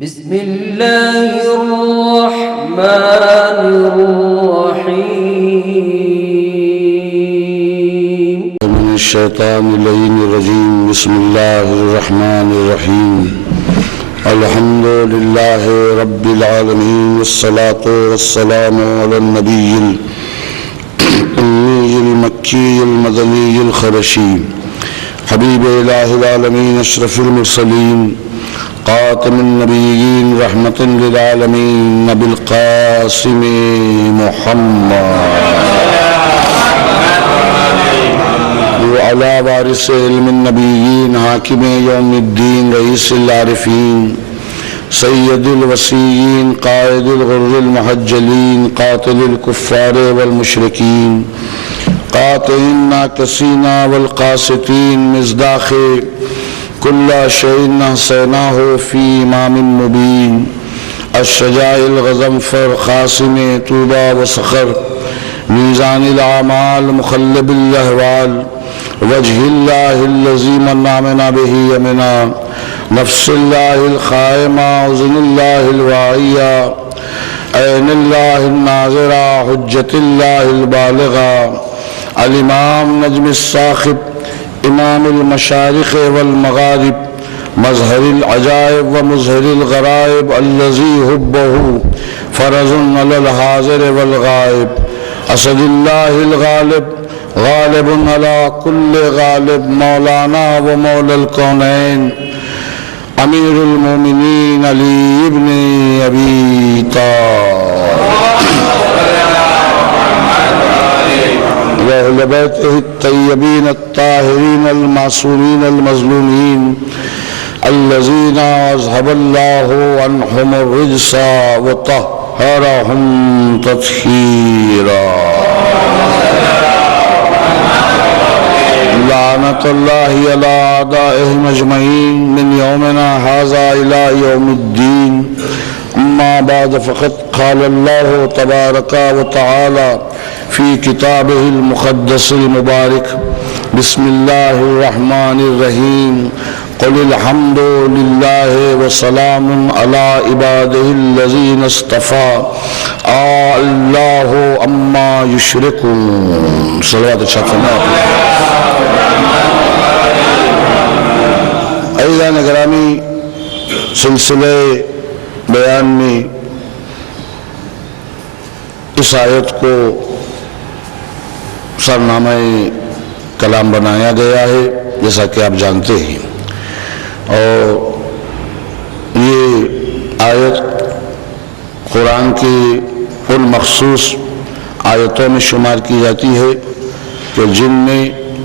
بسم الله الرحمن الرحيم من الشيطان اللعين الرجيم بسم الله الرحمن الرحيم الحمد لله رب العالمين والصلاة والسلام على النبي الأمي المكي المدني الخرشي حبيب إله العالمين أشرف المرسلين قاتم النبيين رحمة للعالمين نبي القاسم محمد وعلى وارث علم النبيين حاكم يوم الدين رئيس العارفين سيد الوصيين قائد الغر المحجلين قاتل الكفار والمشركين قاتل الناكسين والقاسطين مصداق كل شيء أحصيناه في إمام مبين الشجاع الغضنفر خاصم طوبى وصخر ميزان الأعمال مخلب الأهوال وجه الله الذي من آمنا به يمنا نفس الله الخائمة أذن الله الواعية عين الله الناظرة حجة الله البالغة الإمام نجم الصاخب إمام المشارق والمغارب مظهر العجائب ومظهر الغرائب الذي حبه فرض على الحاضر والغائب أسد الله الغالب غالب على كل غالب مولانا ومولى الكونين أمير المؤمنين علي بن أبي طالب وأهل بيته الطيبين الطاهرين المعصومين المظلومين الذين أذهب الله عنهم الرجس وطهرهم تطهيرا لعنة الله على أعدائهم أجمعين من يومنا هذا إلى يوم الدين أما بعد فقد قال الله تبارك وتعالى في كتابه المقدس المبارك بسم الله الرحمن الرحيم قل الحمد لله وسلام على عباده الذين اصطفى الله عما يشركون صلوات الشافعية. عزیزان گرامی، سلسلے بیان میں اس آیت کو سرنامہ کلام بنایا گیا ہے جیسا کہ آپ جانتے ہیں، اور یہ آیت قرآن کی ان مخصوص آیتوں میں شمار کی جاتی ہے کہ جن میں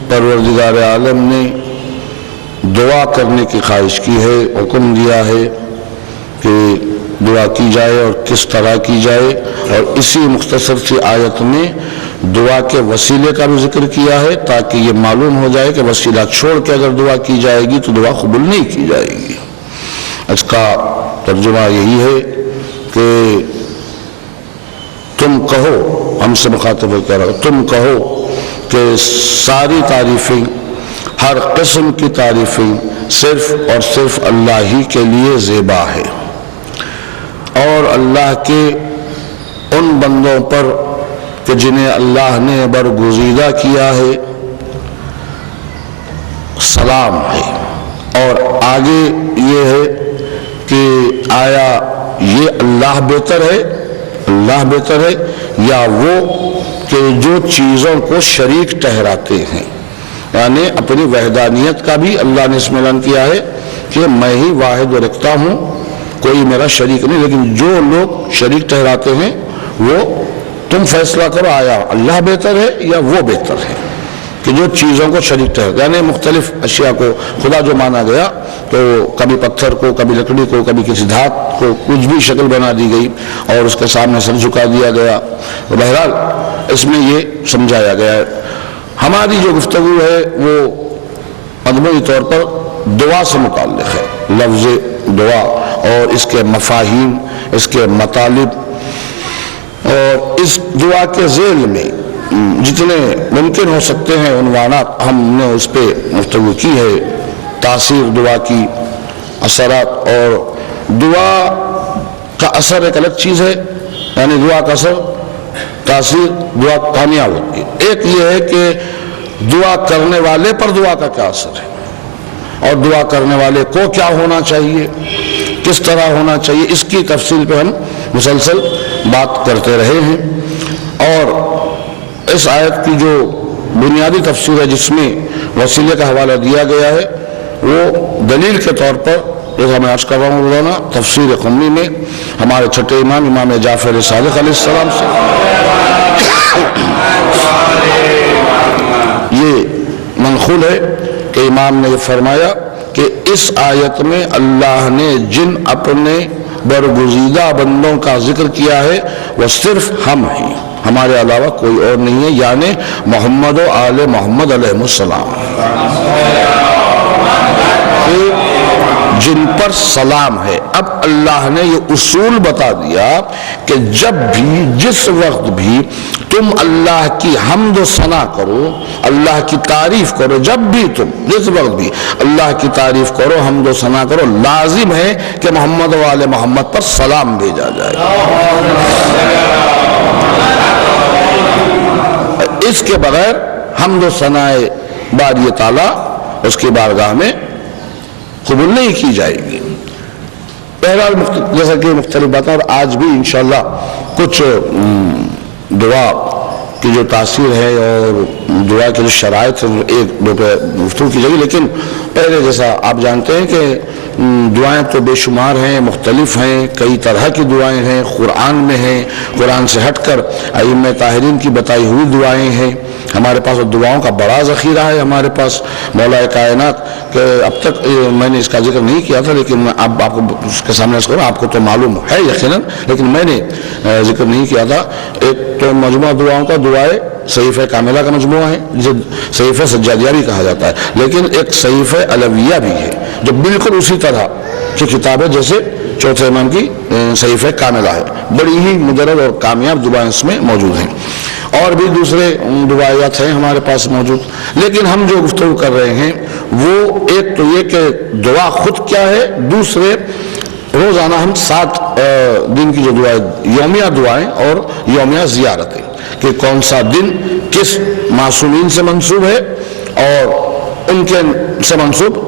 پروردگار عالم نے دعا کرنے کی خواہش کی ہے، حکم دیا ہے کہ دعا کی جائے اور کس طرح کی جائے، اور اسی مختصر سی آیت میں دعا کے وسیلے کا بھی ذکر کیا ہے تاکہ یہ معلوم ہو جائے کہ وسیلہ چھوڑ کے اگر دعا کی جائے گی تو دعا قبول نہیں کی جائے گی۔ اس کا ترجمہ یہی ہے کہ تم کہو، ہم سے مخاطب ہو کر تم کہو کہ ساری تعریفیں، ہر قسم کی تعریفیں صرف اور صرف اللہ ہی کے لیے زیبا ہے، اور اللہ کے ان بندوں پر کہ جنہیں اللہ نے برگزیدہ کیا ہے سلام ہے۔ اور آگے یہ ہے کہ آیا یہ اللہ بہتر ہے، اللہ بہتر ہے، یا وہ کہ جو چیزوں کو شریک ٹھہراتے ہیں، یعنی اپنی وحدانیت کا بھی اللہ نے اس میں اعلان کیا ہے کہ میں ہی واحد و رکھتا ہوں، کوئی میرا شریک نہیں، لیکن جو لوگ شریک ٹھہراتے ہیں وہ تم فیصلہ کرو آیا اللہ بہتر ہے یا وہ بہتر ہے، کہ جو چیزوں کو شریک ٹھہراتے یعنی مختلف اشیاء کو خدا جو مانا گیا، تو کبھی پتھر کو، کبھی لکڑی کو، کبھی کسی دھات کو کچھ بھی شکل بنا دی گئی اور اس کے سامنے سر جھکا دیا گیا۔ بہرحال اس میں یہ سمجھایا گیا ہے۔ ہماری جو گفتگو ہے وہ مجموعی طور پر دعا سے متعلق ہے، لفظ دعا اور اس کے مفاہیم، اس کے مطالب، اور اس دعا کے ذیل میں جتنے ممکن ہو سکتے ہیں عنوانات ہم نے اس پہ گفتگو کی ہے، تاثیر دعا کی، اثرات اور دعا کا اثر ایک الگ چیز ہے، یعنی دعا کا اثر تاثیر دعا کامیاب ہوتی ہے۔ ایک یہ ہے کہ دعا کرنے والے پر دعا کا کیا اثر ہے، اور دعا کرنے والے کو کیا ہونا چاہیے، کس طرح ہونا چاہیے، اس کی تفصیل پہ ہم مسلسل بات کرتے رہے ہیں۔ اور اس آیت کی جو بنیادی تفسیر ہے جس میں وسیلے کا حوالہ دیا گیا ہے، وہ دلیل کے طور پر جیسا میں عرض کر رہا ہوں روزانہ تفسیر قمی میں ہمارے چھٹے امام امام جعفر صادق علیہ السلام سے یہ منقول ہے کہ امام نے یہ فرمایا کہ اس آیت میں اللہ نے جن اپنے برگزیدہ بندوں کا ذکر کیا ہے وہ صرف ہم ہیں، ہمارے علاوہ کوئی اور نہیں ہے، یعنی محمد و آل محمد علیہ السلام، جن پر سلام ہے۔ اب اللہ نے یہ اصول بتا دیا کہ جب بھی جس وقت بھی تم اللہ کی حمد و ثنا کرو، اللہ کی تعریف کرو، جب بھی تم جس وقت بھی اللہ کی تعریف کرو، حمد و ثنا کرو، لازم ہے کہ محمد و آل محمد پر سلام بھیجا جائے۔ اس کے بغیر حمد و ثنا باری تعالیٰ اس کی بارگاہ میں قبول نہیں کی جائے گی۔ بہرحال جیسا کہ مختلف باتیں، اور آج بھی انشاءاللہ کچھ دعا کی جو تاثیر ہے اور دعا کی جو شرائط ہیں ایک دو پہ گفتگو کی جائے گی، لیکن پہلے جیسا آپ جانتے ہیں کہ دعائیں تو بے شمار ہیں، مختلف ہیں، کئی طرح کی دعائیں ہیں، قرآن میں ہیں، قرآن سے ہٹ کر ائمہ طاہرین کی بتائی ہوئی دعائیں ہیں، ہمارے پاس دعاؤں کا بڑا ذخیرہ ہے، ہمارے پاس مولا کائنات کہ اب تک میں نے اس کا ذکر نہیں کیا تھا، لیکن میں اب آپ کو اس کے سامنے کروں، آپ کو تو معلوم ہے یقیناً، لیکن میں نے ذکر نہیں کیا تھا۔ ایک تو مجموعہ دعاؤں کا دعائے صحیفہ کاملہ کا مجموعہ ہے جسے صحیفہ سجادیہ بھی کہا جاتا ہے، لیکن ایک صحیفہ علویہ بھی ہے جو بالکل اسی طرح کی کتاب ہے جیسے چوتھے امام کی صحیفہ کاملہ ہے، بڑی ہی مدرج اور کامیاب دعائیں اس میں موجود ہیں، اور بھی دوسرے دعائیات ہیں ہمارے پاس موجود، لیکن ہم جو گفتگو کر رہے ہیں وہ ایک تو یہ کہ دعا خود کیا ہے، دوسرے روزانہ ہم 7 دن کی جو دعائیں، یومیہ دعائیں اور یومیہ زیارتیں، کہ کون سا دن کس معصومین سے منسوب ہے اور ان کے سے منسوب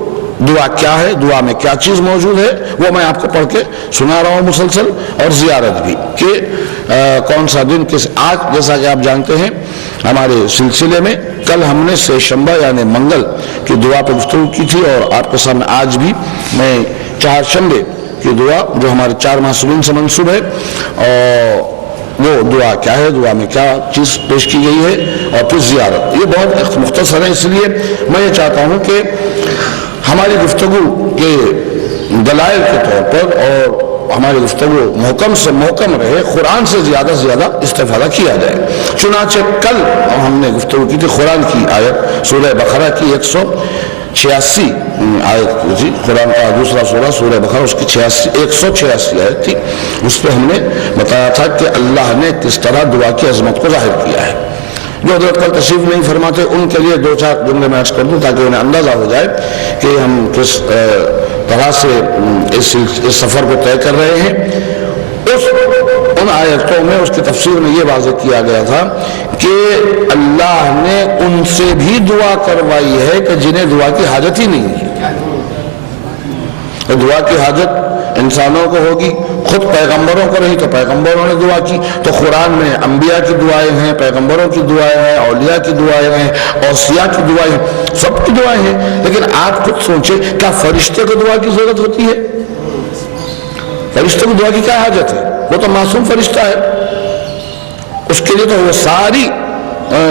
دعا کیا ہے، دعا میں کیا چیز موجود ہے، وہ میں آپ کو پڑھ کے سنا رہا ہوں مسلسل، اور زیارت بھی کہ کون سا دن کس۔ آج جیسا کہ آپ جانتے ہیں ہمارے سلسلے میں کل ہم نے چہارشنبہ یعنی منگل کی دعا پہ گفتگو کی تھی، اور آپ کے سامنے آج بھی میں چہارشنبے کی دعا جو ہمارے 4 معصومین سے منسوب ہے، اور وہ دعا کیا ہے، دعا میں کیا چیز پیش کی گئی ہے، اور پھر زیارت۔ یہ بہت مختصر ہے، اس لیے میں یہ چاہتا ہوں کہ ہماری گفتگو کے دلائل کے طور پر اور ہماری گفتگو محکم سے محکم رہے، قرآن سے زیادہ استفادہ کیا جائے۔ چنانچہ کل ہم نے گفتگو کی تھی قرآن کی آیت سورہ بقرہ کی 186 آیت تھی، قرآن کا دوسرا سورہ سورہ بقرہ، اس کی 186 آیت تھی، اس پہ ہم نے بتایا تھا کہ اللہ نے کس طرح دعا کی عظمت کو ظاہر کیا ہے۔ جو حضرت کل تشریف نہیں فرماتے ان کے لیے 2-4 جملے میں عرض کر دوں تاکہ انہیں اندازہ ہو جائے کہ ہم کس طرح سے اس سفر کو طے کر رہے ہیں۔ ان آیتوں میں اس کی تفسیر میں یہ واضح کیا گیا تھا کہ اللہ نے ان سے بھی دعا کروائی ہے کہ جنہیں دعا کی حاجت ہی نہیں ہے۔ دعا کی حاجت انسانوں کو ہوگی، خود پیغمبروں کو نہیں تو پیغمبروں نے دعا کی، تو قرآن میں انبیاء کی دعائیں ہیں، پیغمبروں کی دعائیں ہیں، اولیاء کی دعائیں ہیں، اوصیاء کی دعائیں ہیں، سب کی دعائیں ہیں، لیکن آپ خود سوچیں کیا فرشتے کو دعا کی ضرورت ہوتی ہے؟ فرشتے کو دعا کی کیا حاجت ہے؟ وہ تو معصوم فرشتہ ہے، اس کے لیے تو وہ ساری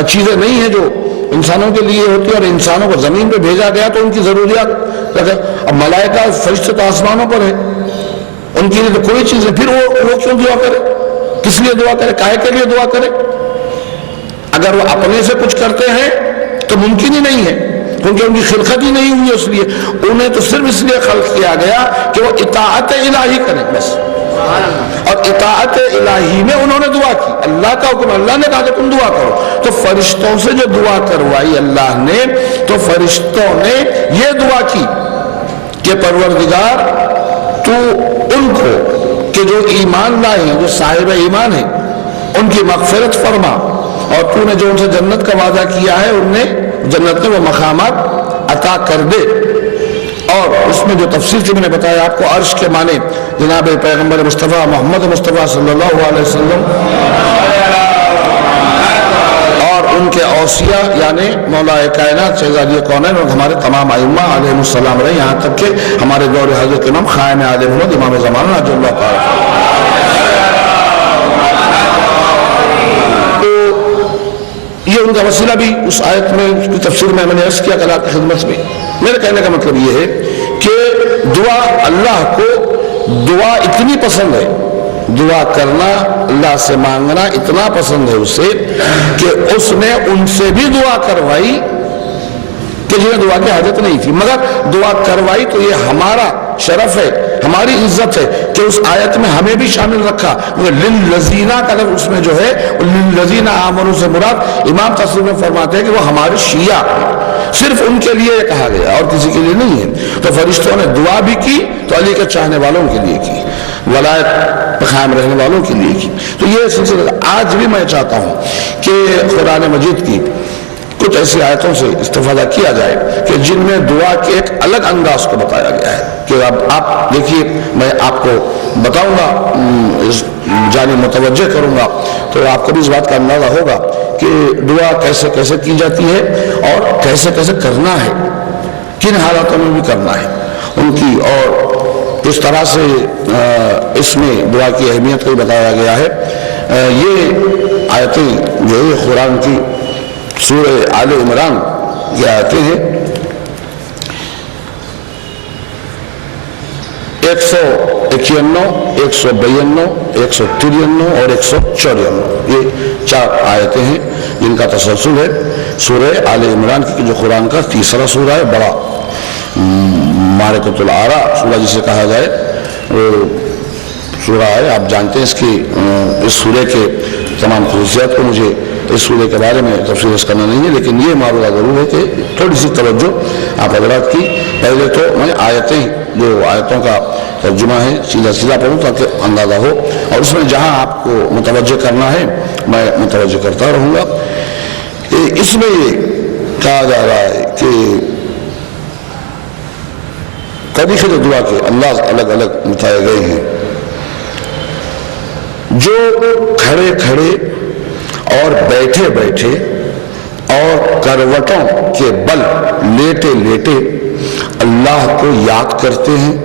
چیزیں نہیں ہیں جو انسانوں کے لیے ہوتی ہے، اور انسانوں کو زمین پہ بھیجا گیا تو ان کی ضروریات رکھا۔ اب ملائکہ فرشتے تو آسمانوں پر ہیں، ان کے لیے تو کوئی چیز نہیں، پھر وہ کیوں دعا کرے؟ کس لیے دعا کرے؟ کاہے کے لیے دعا کرے؟ اگر وہ اپنے سے کچھ کرتے ہیں تو ممکن ہی نہیں ہے، کیونکہ ان کی خلقت ہی نہیں ہوئی، اس لیے انہیں تو صرف اس لیے خلق کیا گیا کہ وہ اطاعت الہی کریں بس، اور اطاعت الہی میں انہوں نے دعا کی، اللہ کا حکم، اللہ نے کہا کہ تم دعا کرو، تو فرشتوں سے جو دعا کروائی اللہ نے، تو فرشتوں نے یہ دعا کی کہ پروردگار تو تو ان کو کہ جو ایمان لائے ہیں, جو صاحب ایمان ہیں, ان کی مغفرت فرما, اور تو نے جو ان سے جنت کا وعدہ کیا ہے انہیں جنت میں وہ مقامات عطا کر دے. اور اس میں جو تفصیل سے میں نے بتایا آپ کو, عرش کے معنی جناب پیغمبر مصطفیٰ محمد مصطفیٰ صلی اللہ علیہ وسلم اور ان کے اوصیاء یعنی مولا کائنات شہزادی کونین اور ہمارے تمام ائمہ علیہ السلام رہے, یہاں تک کہ ہمارے دور حضرت امام خائن عالم محمد امام زمانہ رضی اللہ تعالیٰ. یہ ان کا وسیلہ بھی اس آیت میں اس کی تفسیر میں نے عرض کیا کل آپ کی خدمت میں. میرے کہنے کا مطلب یہ ہے کہ دعا, اللہ کو دعا اتنی پسند ہے, دعا کرنا اللہ سے مانگنا اتنا پسند ہے اسے کہ اس نے ان سے بھی دعا کروائی کہ جنہیں دعا کی حاجت نہیں تھی, مگر دعا کروائی تو یہ ہمارا شرف ہے, ہماری عزت ہے کہ اس آیت میں ہمیں بھی شامل رکھا. للذینہ کا لفظ اس میں جو ہے للذینہ آمنوا سے مراد امام تصویر میں فرماتے ہیں کہ وہ ہمارے شیعہ, صرف ان کے لیے یہ کہا گیا اور کسی کے لیے نہیں ہے. تو فرشتوں نے دعا بھی کی تو علی کے چاہنے والوں کے لیے کی, ولایت پہ قائم رہنے والوں کے لیے کی. تو یہ سلسلہ آج بھی میں چاہتا ہوں کہ قرآن مجید کی کچھ ایسی آیتوں سے استفادہ کیا جائے کہ جن میں دعا کے ایک الگ انداز کو بتایا گیا ہے. کہ اب آپ دیکھیے, میں آپ کو بتاؤں گا, جانب متوجہ کروں گا تو آپ کو بھی اس بات کا اندازہ ہوگا کہ دعا کیسے کیسے کی جاتی ہے اور کیسے کیسے کرنا ہے, کن حالاتوں میں بھی کرنا ہے ان کی, اور اس طرح سے اس میں دعا کی اہمیت کو بتایا گیا ہے. یہ آیتیں جو ہے قرآن کی سورہ آل عمران کی آیتیں ہیں, 191, 192, 193 اور 194, یہ 4 آیتیں ہیں جن کا تسلسل ہے سورہ آل عمران کی, جو قرآن کا تیسرا سورہ ہے, بڑا معرکۃ الاعراء سورہ جسے کہا جائے وہ سورہ ہے. آپ جانتے ہیں اس سورہ کے تمام خصوصیات کو, مجھے اس سورہ کے بارے میں تفصیل کرنا نہیں ہے, لیکن یہ معلومات ضرور ہے کہ تھوڑی سی توجہ آپ حضرات کی. پہلے تو میں آیتیں جو آیتوں کا ترجمہ ہے سیدھا پڑھوں تاکہ اندازہ ہو, اور اس میں جہاں آپ کو متوجہ کرنا ہے میں متوجہ کرتا رہوں گا. اس میں یہ کہا جا رہا ہے کہ طریقے دعا کے انداز الگ الگ بتائے گئے ہیں. جو کھڑے کھڑے اور بیٹھے بیٹھے اور کروٹوں کے بل لیٹے لیٹے اللہ کو یاد کرتے ہیں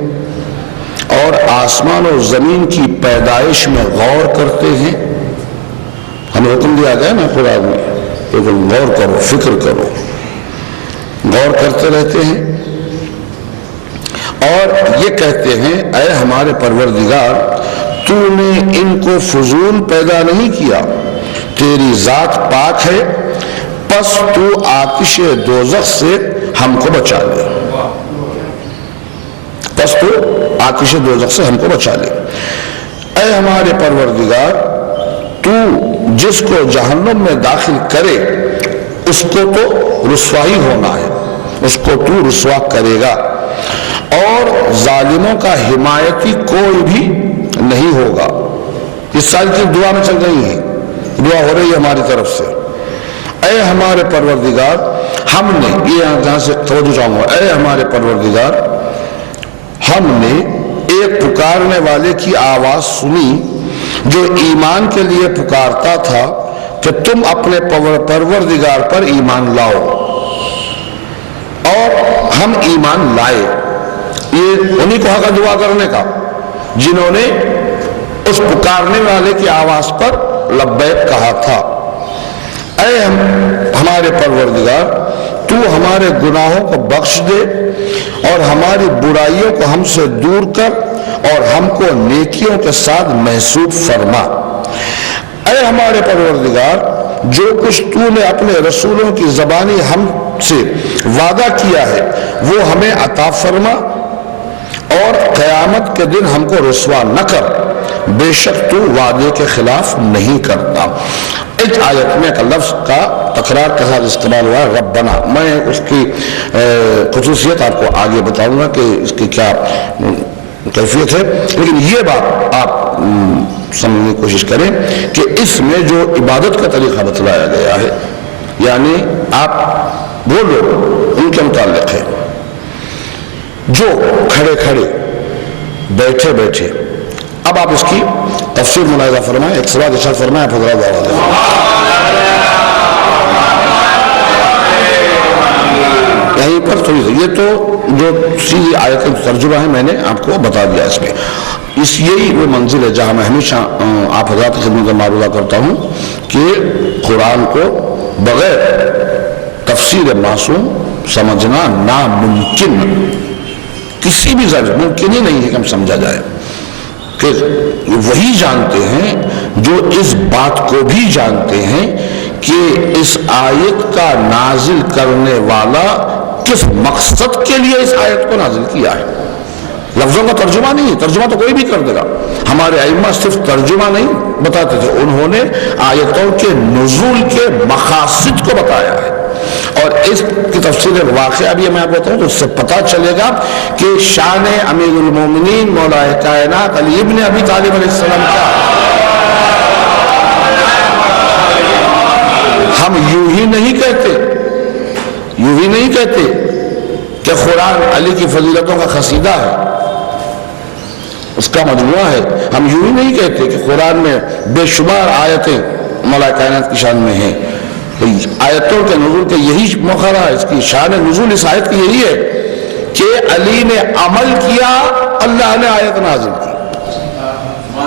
اور آسمان اور زمین کی پیدائش میں غور کرتے ہیں. ہمیں حکم دیا گیا نا قرآن میں, لیکن غور کرو, فکر کرو, غور کرتے رہتے ہیں اور یہ کہتے ہیں اے ہمارے پروردگار, تو نے ان کو فضول پیدا نہیں کیا, تیری ذات پاک ہے, پس تو آتش دوزخ سے ہم کو بچا لے, پس تو آتش دوزخ سے ہم کو بچا لے. اے ہمارے پروردگار, تو جس کو جہنم میں داخل کرے اس کو تو رسوائی ہونا ہے, اس کو تو رسوا کرے گا, اور ظالموں کا حمایتی کوئی بھی نہیں ہوگا. اس سال کی دعا میں چل رہی ہے, دعا ہو رہی ہے ہماری طرف سے. اے ہمارے پروردگار, ہم نے, یہ جہاں سے توجہ چاہوں گا, اے ہمارے پروردگار, ہم نے ایک پکارنے والے کی آواز سنی جو ایمان کے لیے پکارتا تھا کہ تم اپنے پروردگار پر ایمان لاؤ, اور ہم ایمان لائے. یہ انہی کو حق دعا کرنے کا جنہوں نے اس پکارنے والے کی آواز پر لبیک کہا تھا. اے ہمارے پروردگار, تو ہمارے گناہوں کو بخش دے اور ہماری برائیوں کو ہم سے دور کر اور ہم کو نیکیوں کے ساتھ محسوب فرما. اے ہمارے پروردگار, جو کچھ تو نے اپنے رسولوں کی زبانی ہم سے وعدہ کیا ہے وہ ہمیں عطا فرما, اور قیامت کے دن ہم کو رسوا نہ کر, بے شک تو وعدے کے خلاف نہیں کرتا. ایک آیت میں ایک لفظ کا تکرار کے ساتھ استعمال ہوا ہے ربنا. میں اس کی خصوصیت آپ کو آگے بتاؤں گا کہ اس کی کیا کیفیت ہے. لیکن یہ بات آپ سمجھنے کی کوشش کریں کہ اس میں جو عبادت کا طریقہ بتلایا گیا ہے، یعنی آپ وہ لوگ ان کے متعلق ہے جو کھڑے کھڑے بیٹھے بیٹھے. اب آپ اس کی تفسیر ملاحظہ فرمائیں. ایک سوال ارشاد فرمائیں حضرات. یہیں پر تھوڑی سی یہ تو جو سیدھی آیتیں ترجمہ ہے میں نے آپ کو بتا دیا. اس میں یہی وہ منزل ہے جہاں میں ہمیشہ آپ حضرات کی خدمت میں معلومات کرتا ہوں کہ قرآن کو بغیر تفسیر معصوم سمجھنا ناممکن، کسی بھی ذریعے ممکن ہی نہیں ہے کہ ہم سمجھا جائے. کہ وہی جانتے ہیں جو اس بات کو بھی جانتے ہیں کہ اس آیت کا نازل کرنے والا کس مقصد کے لیے اس آیت کو نازل کیا ہے. لفظوں کا ترجمہ نہیں ہے، ترجمہ تو کوئی بھی کر دے گا. ہمارے ائمہ صرف ترجمہ نہیں بتاتے تھے، انہوں نے آیتوں کے نزول کے مقاصد کو بتایا ہے. اور اس کی تفسیر واقعہ بھی میں آپ بتاؤں تو اس سے پتہ چلے گا کہ شان امیر المومنین مولا کائنات علی ابن ابی طالب علیہ السلام کا ہم یوں ہی نہیں کہتے کہ قرآن علی کی فضیلتوں کا قصیدہ ہے، اس کا مجموعہ ہے. ہم یوں ہی نہیں کہتے کہ قرآن میں بے شمار آیتیں مولا کائنات کی شان میں ہیں. آیتوں کے نزول کے یہی موقع رہا، اس کی شان نزول اس آیت کی یہی ہے کہ علی نے عمل کیا، اللہ نے آیت نازل کی.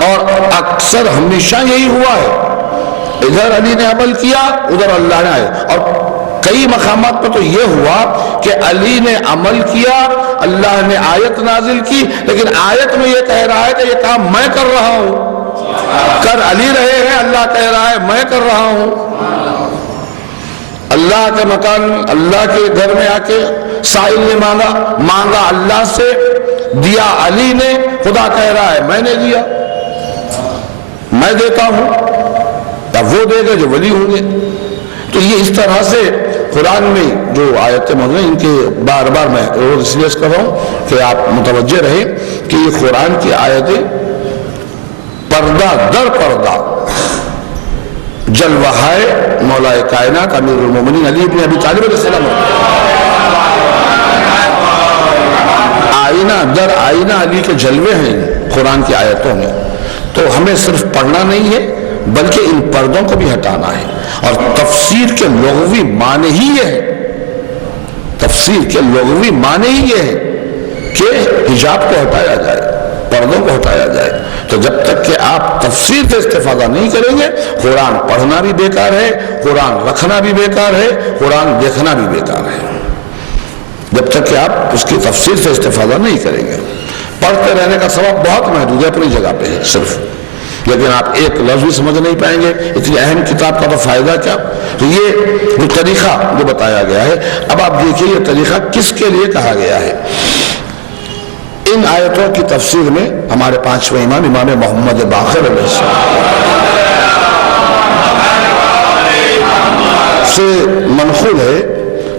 اور اکثر ہمیشہ یہی ہوا ہے، ادھر علی نے عمل کیا، ادھر اللہ نے آیت. اور کئی مقامات پر تو یہ ہوا کہ علی نے عمل کیا، اللہ نے آیت نازل کی، لیکن آیت میں یہ کہہ رہا ہے کہ یہ کام میں کر رہا ہوں. کر علی رہے ہیں، اللہ کہہ رہا ہے میں کر رہا ہوں. اللہ کے مکان میں، اللہ کے گھر میں آ کے سائل نے مانگا اللہ سے، دیا علی نے. خدا کہہ رہا ہے میں نے دیا، میں دیتا ہوں. اب وہ دے گا جو ولی ہوں گے. تو یہ اس طرح سے قرآن میں جو آیتیں موجود ہیں ان کے بار بار میں روز اس لیے کر رہا ہوں کہ آپ متوجہ رہیں کہ یہ قرآن کی آیتیں پردہ در پردہ جلوہ مولا کائنات امیر المومنین علی ابن ابی طالب علیہ السلام آئینہ در آئینہ علی کے جلوے ہیں قرآن کی آیتوں میں. تو ہمیں صرف پڑھنا نہیں ہے بلکہ ان پردوں کو بھی ہٹانا ہے. اور تفسیر کے لغوی معنی ہی یہ ہے، تفسیر کے لغوی معنی ہی یہ ہے کہ حجاب کو ہٹایا جائے، پردوں کو ہٹایا جائے. تو جب تک کہ آپ تفسیر سے استفادہ نہیں کریں گے، قرآن پڑھنا بھی بیکار ہے، قرآن رکھنا بھی بیکار ہے، قرآن دیکھنا بھی بیکار ہے. جب تک کہ آپ اس کی تفسیر سے استفادہ نہیں کریں گے. پڑھتے رہنے کا ثواب بہت محدود ہے، اپنی جگہ پہ ہے صرف، لیکن آپ ایک لفظ بھی سمجھ نہیں پائیں گے. اتنی اہم کتاب کا تو فائدہ کیا. تو یہ جو طریقہ جو بتایا گیا ہے، اب آپ دیکھیے یہ طریقہ کس کے لیے کہا گیا ہے. ان آیتوں کی تفسیر میں ہمارے پانچویں امام محمد باقر علیہ السلام سے منقول ہے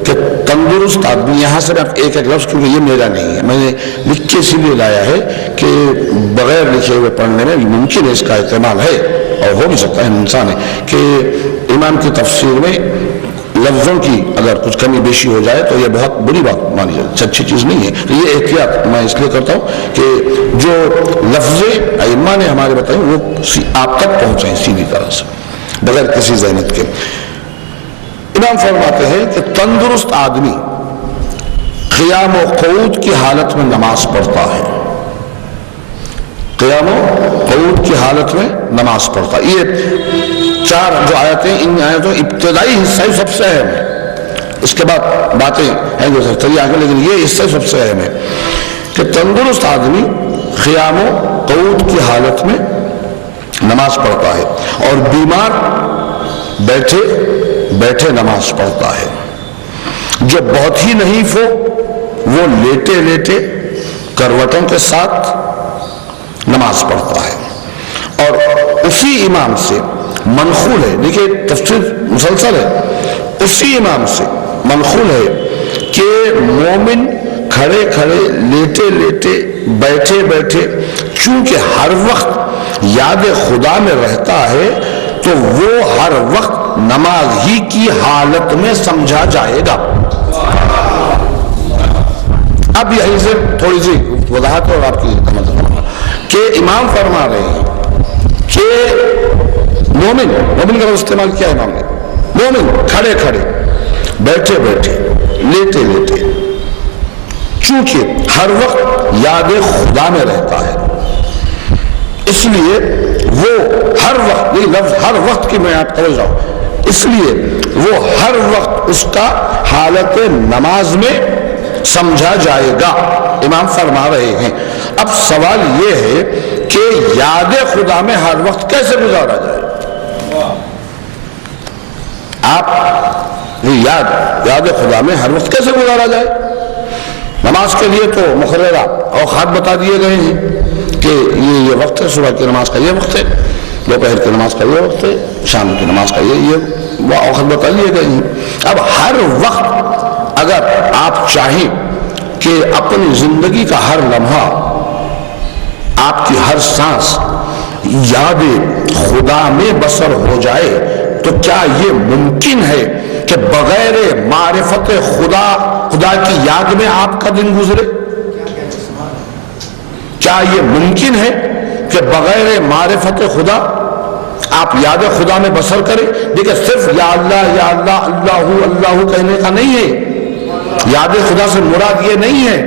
کہ تندرست آدمی، یہاں سے میں ایک لفظ کیونکہ یہ میرا نہیں ہے، میں نے لکھ کے اسی لیے لایا ہے کہ بغیر لکھے ہوئے پڑھنے میں ممکن ہے اس کا احتمال ہے اور ہو بھی سکتا ہے انسان ہے کہ امام کی تفسیر میں لفظوں کی اگر کچھ کمی بیشی ہو جائے تو یہ بہت بری بات مانی جائے، اچھی چیز نہیں ہے. تو یہ احتیاط میں اس لیے کرتا ہوں کہ جو لفظ ائمہ نے ہمارے بتائے وہ آپ تک پہنچائیں سیدھی طرح سے بغیر کسی ذہنیت کے. امام فرماتے ہیں کہ تندرست آدمی قیام و قعود کی حالت میں نماز پڑھتا ہے. قیام و قعود کی حالت میں نماز پڑھتا ہے. یہ چار جو آیتیں، ان آیتوں ابتدائی حصہ سب سے اہم ہے. اس کے بعد باتیں ہیں جو سرتری آگے، لیکن یہ حصہ سب سے اہم ہے کہ تندرست آدمی قیام و قعود کی حالت میں نماز پڑھتا ہے اور بیمار بیٹھے بیٹھے نماز پڑھتا ہے. جو بہت ہی نحیف ہو وہ لیٹے لیٹے کروٹوں کے ساتھ نماز پڑھتا ہے. اور اسی امام سے منقول ہے، دیکھیے تفسیر مسلسل ہے، اسی امام سے منقول ہے کہ مومن کھڑے کھڑے، لیٹے لیٹے، بیٹھے بیٹھے، چونکہ ہر وقت یاد خدا میں رہتا ہے تو وہ ہر وقت نماز ہی کی حالت میں سمجھا جائے گا۔ اب یہیں سے تھوڑی سی وضاحت اور آپ کی سمجھ کہ امام فرما رہے ہیں کہ مومن کا لفظ استعمال کیا امام نے، مومن کھڑے کھڑے، بیٹھے بیٹھے، لیٹے لیٹے، چونکہ ہر وقت یاد خدا میں رہتا ہے، اس لیے وہ ہر وقت، یہ لفظ ہر وقت کی میں آپ سمجھ رہا ہوں، اس لیے وہ ہر وقت اس کا حالت نماز میں سمجھا جائے گا، امام فرما رہے ہیں۔ اب سوال یہ ہے کہ یاد خدا میں ہر وقت کیسے گزارا جائے؟ آپ یاد خدا میں ہر وقت کیسے گزارا جائے؟ نماز کے لیے تو مقررہ اوقات بتا دیے گئے ہیں کہ یہ وقت ہے، صبح کی نماز کا یہ وقت ہے، دوپہر کی نماز کا یہ وقت ہے، شام کی نماز کا یہ اوقات بتا دیے گئے ہیں۔ اب ہر وقت اگر آپ چاہیں کہ اپنی زندگی کا ہر لمحہ، آپ کی ہر سانس یاد خدا میں بسر ہو جائے تو کیا یہ ممکن ہے کہ بغیر معرفت خدا کی یاد میں آپ کا دن گزرے؟ کیا یہ ممکن ہے کہ بغیر معرفت خدا آپ یاد خدا میں بسر کریں؟ دیکھیں صرف یا اللہ اللہ کہنے کا نہیں ہے، یاد خدا سے مراد یہ نہیں ہے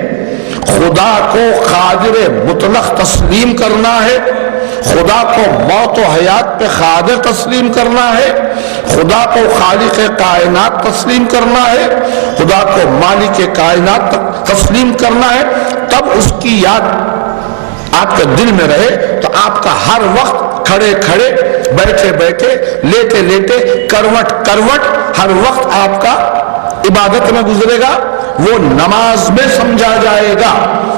خدا کو قادر مطلق تسلیم کرنا ہے، خدا کو موت و حیات پہ قادر تسلیم کرنا ہے، خدا کو خالق کائنات تسلیم کرنا ہے، خدا کو مالک کائنات تسلیم کرنا ہے، تب اس کی یاد آپ کے دل میں رہے تو آپ کا ہر وقت کھڑے کھڑے، بیٹھے بیٹھے، لیٹے لیٹے، کروٹ کروٹ، ہر وقت آپ کا عبادت میں گزرے گا، وہ نماز میں سمجھا جائے گا۔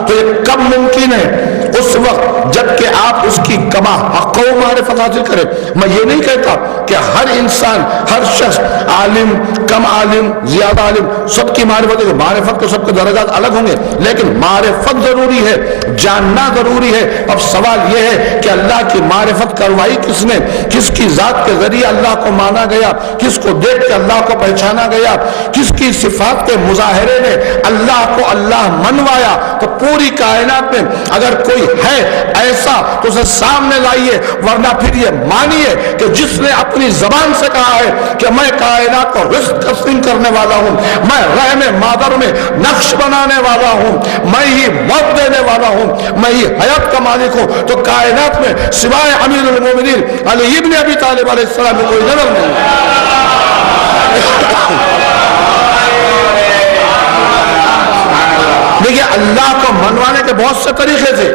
تو یہ کب ممکن ہے؟ اس وقت جب کہ آپ اس کی کما حق و معرفت حاصل کریں۔ میں یہ نہیں کہتا کہ ہر انسان، ہر شخص، عالم، کم عالم، زیادہ عالم، سب کی معرفت کے سب کے درجات الگ ہوں گے، لیکن معرفت ضروری ہے، جاننا ضروری ہے۔ اب سوال یہ ہے کہ اللہ کی معرفت کروائی کس نے؟ کس کی ذات کے ذریعے اللہ کو مانا گیا؟ کس کو دیکھ کے اللہ کو پہچانا گیا؟ کس کی صفات کے مظاہرے نے اللہ کو اللہ منوایا؟ تو پوری کائنات میں اگر کوئی ہے ایسا تو اسے سامنے لائیے، ورنہ پھر یہ مانیے کہ جس نے اپنی زبان سے کہا ہے کہ میں کائنات کو رزق تقسیم کرنے والا ہوں، میں رحم مادر میں نقش بنانے والا ہوں، میں ہی موت دینے والا ہوں، میں ہی حیات کا مالک ہوں، تو کائنات میں سوائے امیر المومنین علی ابن ابی طالب علیہ السلام میں کوئی نظر نہیں۔ دیکھیے اللہ کو منوانے کے بہت سے طریقے تھے،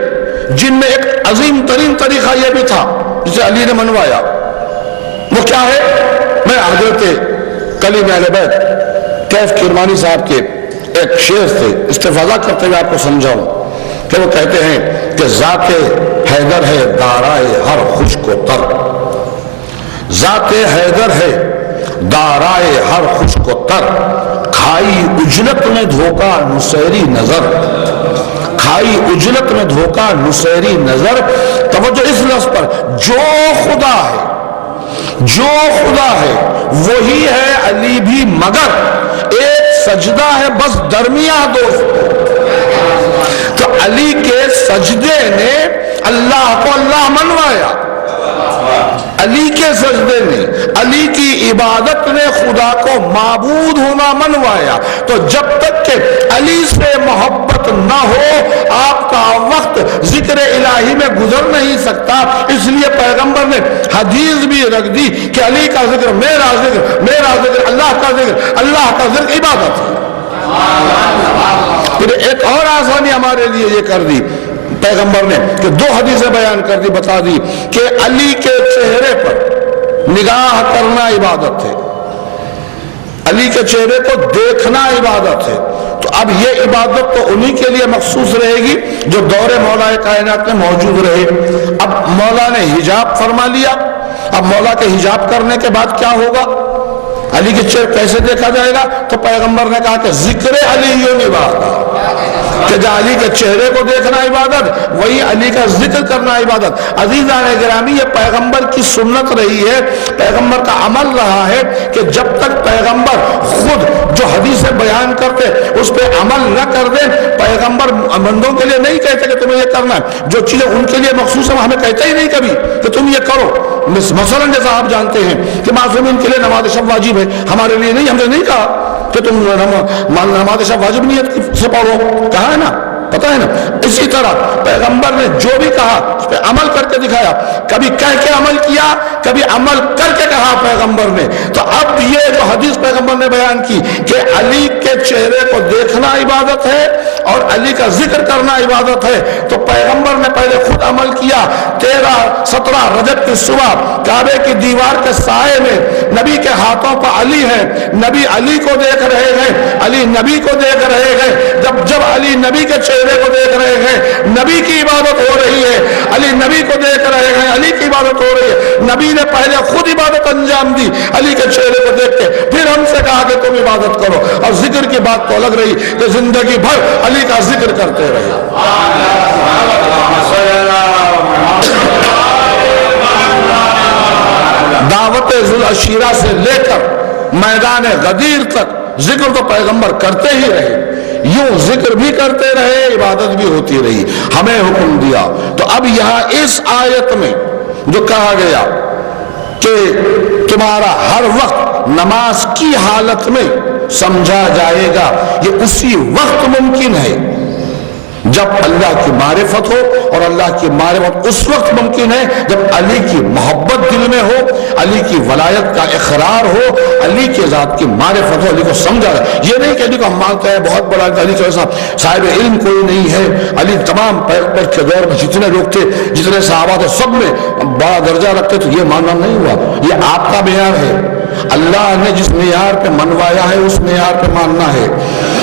جن میں ایک عظیم ترین طریقہ یہ بھی تھا جسے علی نے منوایا۔ وہ کیا ہے؟ میں حضرت کلیم اہل بیت کیف کرمانی صاحب کے ایک شعر سے استفادہ کرتے ہوئے آپ کو سمجھاؤں کہ وہ کہتے ہیں کہ ذات حیدر ہے دارائے ہر خشک و تر، ذات حیدر ہے دارائے ہر خشک و تر، کھائی اجلت میں دھوکا نصیری نظر، کھائی اجلت میں دھوکا نصیری نظر۔ توجہ اس لفظ پر، جو خدا ہے وہی ہے علی بھی، مگر ایک سجدہ ہے بس درمیان دوست۔ تو علی کے سجدے نے اللہ کو اللہ منوایا، علی کے سجدے نے، علی کی عبادت نے خدا کو معبود ہونا منوایا۔ تو جب تک کہ علی سے محبت نہ ہو آپ کا وقت ذکر الہی میں گزر نہیں سکتا۔ اس لیے پیغمبر نے حدیث بھی رکھ دی کہ علی کا ذکر میرا ذکر، میرا ذکر اللہ کا ذکر، اللہ کا ذکر عبادت ہے۔ پھر ایک اور آسانی ہمارے لیے یہ کر دی پیغمبر نے کہ دو حدیثیں بیان کر دی، بتا دی کہ علی کے چہرے پر نگاہ کرنا عبادت ہے، علی کے چہرے کو دیکھنا عبادت ہے۔ تو اب یہ عبادت تو انہی کے لیے مخصوص رہے گی جو دور مولا کائنات میں موجود رہے۔ اب مولا نے حجاب فرما لیا، اب مولا کے حجاب کرنے کے بعد کیا ہوگا؟ علی کے چہرے کیسے دیکھا جائے گا؟ تو پیغمبر نے کہا کہ ذکر علی عبادت، کہ جہاں علی کے چہرے کو دیکھنا عبادت، وہی علی کا ذکر کرنا عبادت۔ عزیزان گرامی، یہ پیغمبر کی سنت رہی ہے، پیغمبر کا عمل رہا ہے کہ جب تک پیغمبر خود جو حدیثیں بیان کرتے اس پہ عمل نہ کر دیں، پیغمبر بندوں کے لیے نہیں کہتے کہ تمہیں یہ کرنا ہے، جو چیزیں ان کے لیے مخصوص ہیں ہمیں کہتے ہی نہیں کبھی کہ تم یہ کرو۔ مثلا جیسا آپ جانتے ہیں کہ معصومین کے لیے نماز شب واجب ہے، ہمارے لیے نہیں، ہم نے نہیں کہا کہ تم نماز شب واجب نیت سے پڑھو، کہا ہے نا، پتہ ہے نا۔ اسی طرح پیغمبر نے جو بھی کہا اس پہ عمل کر کے دکھایا، کبھی کہہ کے عمل کیا، کبھی عمل کر کے کہا پیغمبر نے۔ تو اب یہ جو حدیث پیغمبر نے بیان کی کہ علی کے چہرے کو دیکھنا عبادت ہے اور علی کا ذکر کرنا عبادت ہے، تو پیغمبر نے پہلے خود عمل کیا۔ 13-17 رجب کی صبح کعبے کی دیوار کے سائے میں نبی کے ہاتھوں پر علی ہیں، نبی علی کو دیکھ رہے ہیں، علی نبی کو دیکھ رہے ہیں۔ جب علی نبی کے چہرے کو دیکھ رہے ہیں، نبی کی عبادت ہو رہی ہے، علی نبی کو دیکھ رہے ہیں، علی کی عبادت ہو رہی ہے۔ نبی نے پہلے خود عبادت انجام دی علی کے چہرے کو دیکھ کے، پھر ہم سے کہا کہ تم عبادت کرو، اور ذکر کی بات تو الگ رہی کہ زندگی بھر علی کا ذکر کرتے رہے۔ دعوت ذوالعشیرہ سے لے کر میدان غدیر تک ذکر تو پیغمبر کرتے ہی رہے، یوں ذکر بھی کرتے رہے، عبادت بھی ہوتی رہی، ہمیں حکم دیا۔ تو اب یہاں اس آیت میں جو کہا گیا کہ تمہارا ہر وقت نماز کی حالت میں سمجھا جائے گا، یہ اسی وقت ممکن ہے جب اللہ کی معرفت ہو، اور اللہ کی معرفت اس وقت ممکن ہے جب علی کی محبت دل میں ہو، علی کی ولایت کا اقرار ہو، علی کی ذات کی معرفت ہو، علی کو سمجھا جائے۔ یہ نہیں کہ علی کو ہم مانتے ہیں بہت بڑا، علی کا ایسا صاحب علم کوئی نہیں ہے۔ علی تمام پیغمبر کے دور میں جتنے لوگ تھے، جتنے صحابہ تھے، سب میں بڑا درجہ رکھتے، تو یہ ماننا نہیں ہوا، یہ آپ کا معیار ہے۔ اللہ نے جس معیار پہ منوایا ہے اس معیار پہ ماننا ہے۔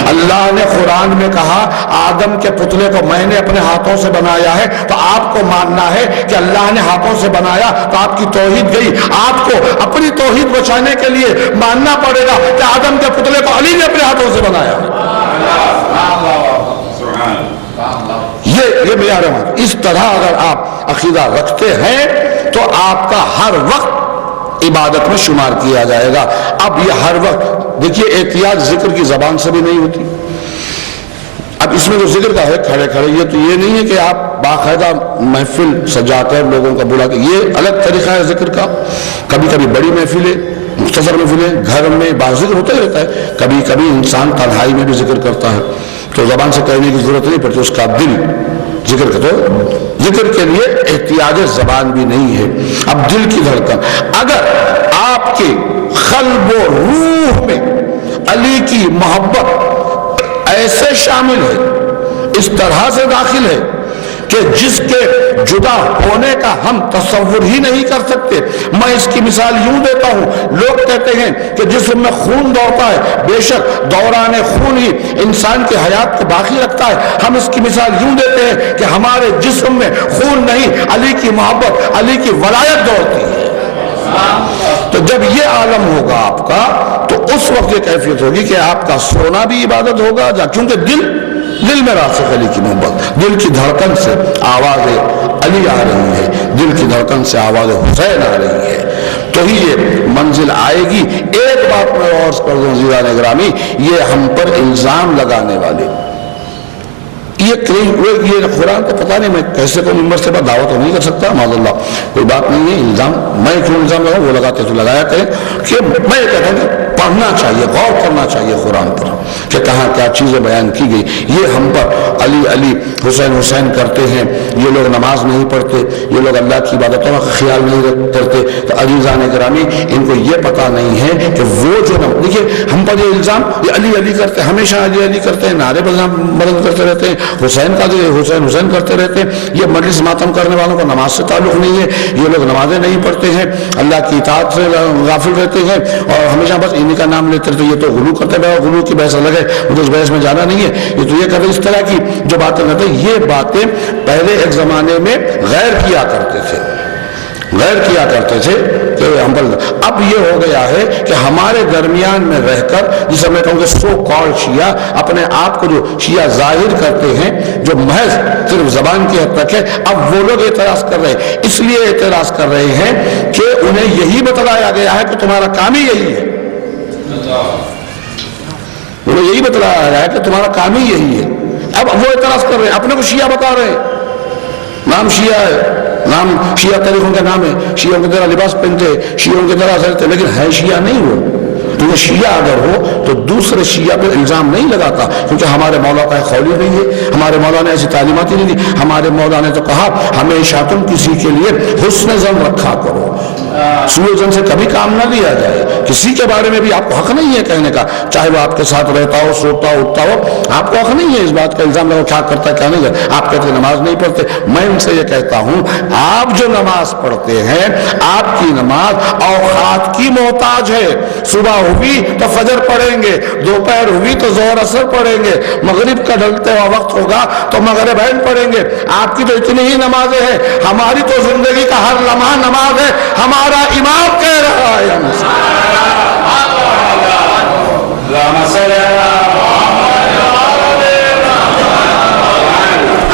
اللہ نے قرآن میں کہا آدم کے پتلے کو میں نے اپنے ہاتھوں سے بنایا ہے، تو آپ کو ماننا ہے کہ اللہ نے ہاتھوں سے بنایا تو آپ کی توحید گئی۔ آپ کو اپنی توحید بچانے کے لیے ماننا پڑے گا کہ آدم کے پتلے کو علی نے اپنے ہاتھوں سے بنایا ہے۔ یہ معیار ہے۔ اس طرح اگر آپ عقیدہ رکھتے ہیں تو آپ کا ہر وقت عبادت میں شمار کیا جائے گا۔ اب یہ ہر وقت دیکھیے، احتیاط ذکر کی زبان سے بھی نہیں ہوتی۔ اب اس میں جو ذکر کا ہے کھڑے کھڑے، یہ تو یہ نہیں ہے کہ آپ باقاعدہ محفل سجا کر لوگوں کا بلا کے، یہ الگ طریقہ ہے ذکر کا۔ کبھی کبھی بڑی محفلیں، مختصر محفلیں، گھر میں ذکر ہوتا ہی رہتا ہے، کبھی کبھی انسان تنہائی میں بھی ذکر کرتا ہے، تو زبان سے کہنے کی ضرورت نہیں پڑتی، اس کا دل ذکر کا، تو ذکر کے لیے احتیاط زبان بھی نہیں ہے۔ اب دل کی دھڑکن، اگر آپ کے قلب و روح میں علی کی محبت ایسے شامل ہے، اس طرح سے داخل ہے کہ جس کے جدا ہونے کا ہم تصور ہی نہیں کر سکتے۔ میں اس کی مثال یوں دیتا ہوں، لوگ کہتے ہیں کہ جسم میں خون دوڑتا ہے، بے شک دوران خون ہی انسان کی حیات کو باقی رکھتا ہے۔ ہم اس کی مثال یوں دیتے ہیں کہ ہمارے جسم میں خون نہیں، علی کی محبت، علی کی ولایت دوڑتی ہے۔ تو جب یہ عالم ہوگا آپ کا، تو اس وقت یہ کیفیت ہوگی کہ آپ کا سونا بھی عبادت ہوگا، کیونکہ دل میں راسخ علی کی محبت، دل کی دھڑکن سے آواز علی آ رہی ہے، دل کی دھڑکن سے آواز حسین آ رہی ہے، تو ہی یہ منزل آئے گی۔ ایک بات میں اور کر دوں عزیزان گرامی، یہ ہم پر الزام لگانے والے، یہ قرآن کو پتہ نہیں، میں کیسے کو ممبر سے دعوت نہیں کر سکتا، معاذ اللہ، کوئی بات نہیں ہے، الزام میں کیوں الزام لگاؤں، وہ لگاتے تو لگایا کریں، کہ میں کہتا ہوں کہ پڑھنا چاہیے، غور کرنا چاہیے قرآن پر کہ کہاں کیا چیزیں بیان کی گئی۔ یہ ہم پر علی علی حسین حسین کرتے ہیں، یہ لوگ نماز نہیں پڑھتے، یہ لوگ اللہ کی عبادتوں کا خیال نہیں کرتے، تو عزیزان گرامی ان کو یہ پتہ نہیں ہے کہ وہ جو دیکھیے ہم پر یہ الزام، یہ علی علی کرتے ہیں، ہمیشہ علی علی کرتے ہیں، نعرے بلند کرتے رہتے ہیں، حسین کا حسین حسین کرتے رہتے ہیں۔ یہ مجلس ماتم کرنے والوں کو نماز سے تعلق نہیں ہے، یہ لوگ نمازیں نہیں پڑھتے ہیں، اللہ کی اطاعت سے غافل رہتے ہیں، اور ہمیشہ بس انہی کا نام لیتے رہتے ہیں۔ یہ تو غلو کرتے ہیں، غلو کی بحث الگ ہے، مجھے اس بحث میں جانا نہیں ہے۔ یہ تو یہ کہتے ہیں، اس طرح کی جو باتیں کرتے ہیں، یہ باتیں پہلے ایک زمانے میں غیر کیا کرتے تھے، کہ ہم پر اب یہ ہو گیا ہے کہ ہمارے درمیان میں رہ کر، جسے میں کہوں گا سو کال شیعہ، اپنے آپ کو جو شیعہ ظاہر کرتے ہیں، جو محض صرف زبان کی حد تک ہے، اب وہ لوگ اعتراض کر رہے ہیں. اس لیے اعتراض کر رہے ہیں کہ انہیں یہی بتلایا گیا ہے کہ تمہارا کام ہی یہی ہے. انہیں یہی بتلایا گیا ہے کہ تمہارا کام ہی یہی ہے. اب وہ اعتراض کر رہے ہیں، اپنے کو شیعہ بتا رہے ہیں. نام شیعہ ہے، نام شیعہ طریقوں کا نام ہے، شیعوں کی طرح لباس پہنتے، شیعوں کی طرح سرتے، لیکن ہے شیعہ نہیں وہ. تو وہ شیعہ اگر ہو تو دوسرے شیعہ پہ الزام نہیں لگاتا، کیونکہ ہمارے مولا کا قول نہیں ہے، ہمارے مولا نے ایسی تعلیمات ہی نہیں دی. ہمارے مولا نے تو کہا ہمیشہ تم کسی کے لیے حسن ظن رکھا کرو، سوء ظن سے کبھی کام نہ لیا جائے. کسی کے بارے میں بھی آپ کو حق نہیں ہے کہنے کا، چاہے وہ آپ کے ساتھ رہتا ہو، سوتا ہو، اٹھتا ہو، آپ کو حق نہیں ہے اس بات کا الزام لگاؤ کیا کرتا ہے کیا نہیں کرتا. آپ کہتے ہیں نماز نہیں پڑھتے، میں ان سے یہ کہتا ہوں آپ جو نماز پڑھتے ہیں، آپ کی نماز اوقات کی محتاج ہے. صبح ہوئی تو فجر پڑھیں گے، دوپہر ہوئی تو ظہر عصر پڑھیں گے، مغرب کا ڈھلتے ہوا وقت ہوگا تو مغربین پڑھیں گے. آپ کی تو اتنی ہی نمازیں ہیں، ہماری تو زندگی کا ہر لمحہ نماز ہے. ہمارا امام کہہ رہا ہے ہم سے،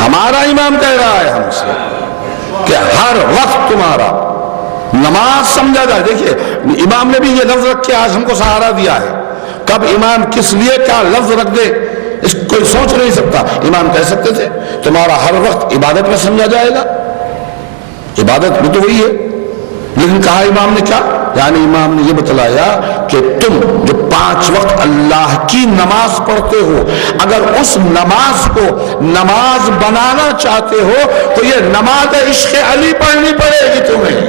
ہمارا امام کہہ رہا ہے ہم سے کہ ہر وقت تمہارا نماز سمجھا جائے. دیکھیے امام نے بھی یہ لفظ رکھ کے آج ہم کو سہارا دیا ہے. کب امام کس لیے کیا لفظ رکھ دے اس کوئی سوچ نہیں سکتا. امام کہہ سکتے تھے تمہارا ہر وقت عبادت میں سمجھا جائے گا، عبادت بھی تو وہی ہے. لیکن کہا امام نے کیا، یعنی امام نے یہ بتلایا کہ تم جو 5 وقت اللہ کی نماز پڑھتے ہو، اگر اس نماز کو نماز بنانا چاہتے ہو تو یہ نماز عشق علی پڑھنی پڑے گی تمہیں.